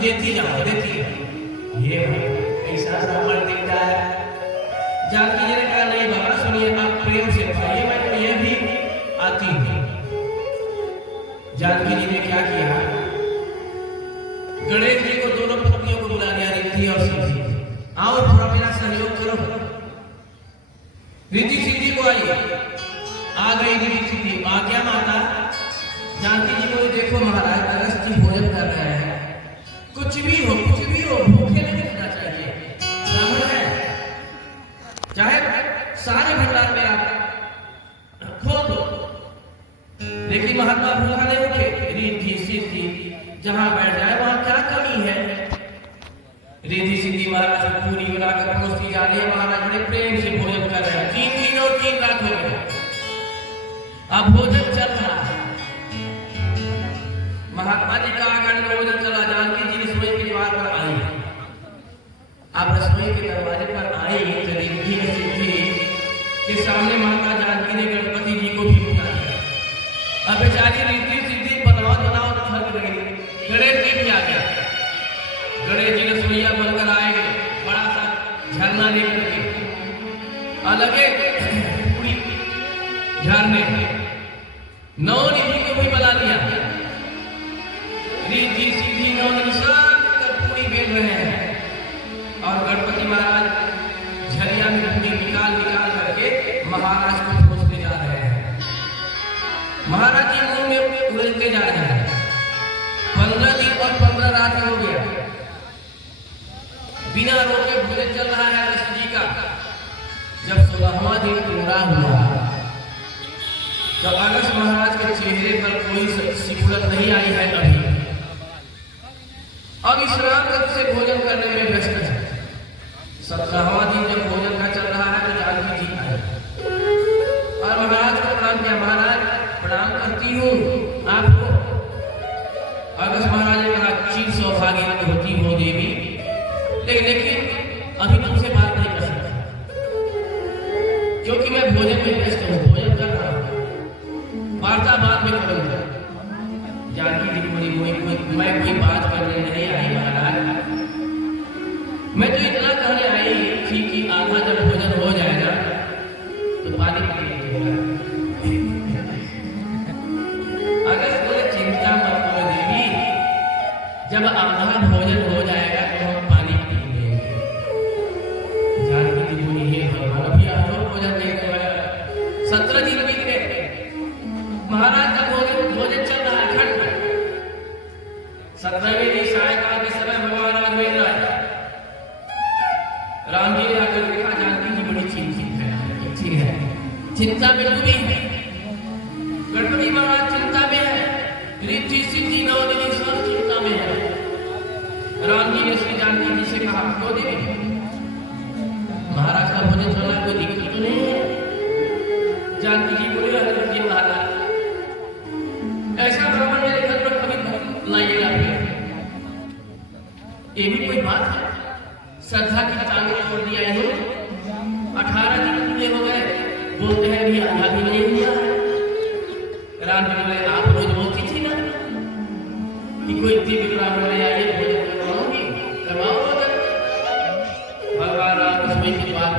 देती जाओ देती जाओ। ये ऐसा ब्राह्मण दिखता है। जानकी जी ने कहा नहीं बाबा सुनिए, आप प्रेम से खाइए, मैं तो ये भी आती हूँ। जानकी जी ने क्या किया, गणेश जी को दोनों पत्नियों को बुला लिया, रिद्धि और सिद्धि, आओ थोड़ा मेरा सहयोग करो। रिद्धि सिद्धि को आई, आ गई रिद्धि सिद्धि, आज्ञा माता। जानकी जी को देखो महाराज अगस्त जी भोजन कर रहे हैं, कुछ भी हो भूखे नहीं रहना चाहिए, ब्राह्मण है, चाहे सारे भंडार में आप खोल दो, लेकिन महात्मा भूखा नहीं उठे। रिद्धि सिद्धि जहां बैठ जाए वहां क्या कमी है। रिद्धि सिद्धि महाराज को पूरी बनाकर परोसती जा रही है, महाराज बड़े प्रेम से भोजन कर रहे हैं। 3 दिन और 3 रात हो गए, अब भोजन चल रहा है। महात्मा जी का आंगन में भोजन चला, जानकी जी रसोई के द्वार पर आई। अब रसोई के दरवाजे पर आई तो रिद्धि और सिद्धि के सामने माता जानकी ने गणपति जी को भी बुला लिया। अब बेचारी रिद्धि सिद्धि बनाओ थक गई, गणेश जी भी आ गया। गणेश जी रसोईया बनकर आए, बड़ा सा झरना लेकर के अलगे पूरी झरने, 9 निधि को भी बुला लिया। रिद्धि सिद्धि 9 निधि सब पूरी बेल रहे हैं और गणपति महाराज झरिया में पूरी निकाल करके महाराज को परोसने जा रहे हैं। महाराज जी मुंह में उड़ते जा रहे हैं। 15 दिन और 15 रात हो गया, बिना रोके भोजन चल रहा है अगस्त जी का। जब 16वां दिन पूरा हुआ तो अगस्त महाराज के चेहरे पर कोई सिकुड़न नहीं आई है अभी। अब विश्राम से भोजन करने में व्यस्त है। 17वां दिन जब भोजन का चल रहा है तो जानकी जी आए और महाराज को प्रणाम किया। महाराज प्रणाम करती हूँ आपको। अगस्त महाराज ने कहा चिर सौभाग्य होती हो देवी, लेकिन अभी तुमसे बात नहीं कर सकता क्योंकि मैं भोजन में व्यस्त हूँ, भोजन कर रहा हूँ, वार्ता बाद में करूंगा। जानकी जी बोली मैं कोई बात करने नहीं आई महाराज, मैं तो इतना कहने आई थी कि आधा जब भोजन हो जाएगा तो पानी पिएंगे। अगर कोई चिंता मत करो देवी, जब आधा भोजन हो जाएगा तो हम पानी पिएंगे। जानकी जी बोली हे भगवान अभी आधा भोजन नहीं हुआ, 17 दिन बीत गए, महाराज का भोजन चल रहा है खंड। 17वें दिन सायकाल के समय भगवान आज मिल रहा है। राम जी ने आकर देखा जानकी जी बड़ी चिंतित है, चिंता में डूबी है। गणपति महाराज चिंता में है, रिद्धि सिद्धि 9 निधि सब चिंता में है। राम जी ने श्री जानकी जी से कहा क्यों देवी, महाराज का भोजन चल रहा, कोई दिक्कत तो नहीं है? जानकी जी बोले जी महाराज ऐसा ब्राह्मण मेरे घर पर कभी लाइएगा, ये भी कोई बात है? श्रद्धा की टांगे छोड़ दिया है, 18 दिन पूरे हो गए, बोलते हैं भी आधा भी नहीं हुआ है। राम जी बोले आप रोज बोलती थी ना कि कोई दिव्य ब्राह्मण ले आइए भोजन करवाऊंगी, करवाओ भोजन। भगवान राम रसोई की बात